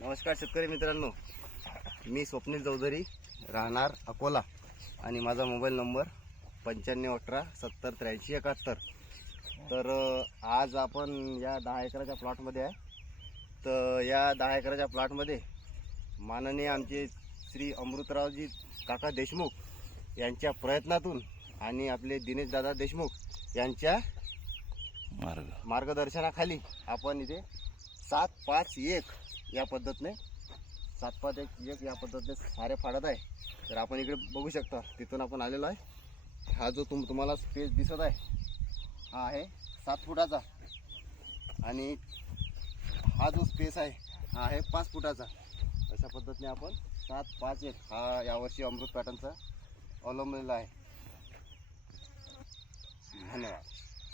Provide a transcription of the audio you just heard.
नमस्कार शेतकरी मित्रांनो, मी स्वप्नील चौधरी, राहणार अकोला आणि माझा मोबाईल नंबर 9518708371. तर आज आपण या 10 एकराच्या प्लॉटमध्ये आहे. तर या 10 एकराच्या प्लॉटमध्ये माननीय आमचे श्री अमृतरावजी काका देशमुख यांच्या प्रयत्नातून आणि आपले दिनेश दादा देशमुख यांच्या मार्गदर्शनाखाली आपण इथे 7-5-1 या पद्धतीने 7-5-1 या पद्धतीने सारे फाडत आहे. तर आपण इकडे बघू शकता, तिथून आपण आलेलो आहे. हा जो तुम्हाला स्पेस दिसत आहे हा आहे 7 फुटाचा आणि हा जो स्पेस आहे हा आहे 5 फुटाचा. अशा पद्धतीने आपण 7-5-1 हा यावर्षी अमृत पॅटर्नचा अवलंबलेला आहे. धन्यवाद.